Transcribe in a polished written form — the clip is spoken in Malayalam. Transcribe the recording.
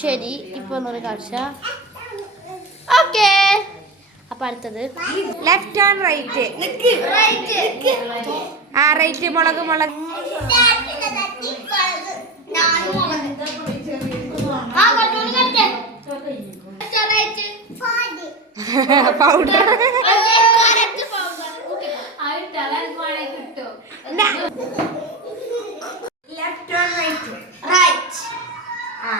ശരി, ഇപ്പൊ ഒന്നൊരു കാഴ്ച. ഓക്കേ, അപ്പൊ അടുത്തത് ലെഫ്റ്റ് ആൻഡ് റൈറ്റ്. ആ റൈറ്റ്. മുളക് മുളക് powder. Left and right. Right. ആ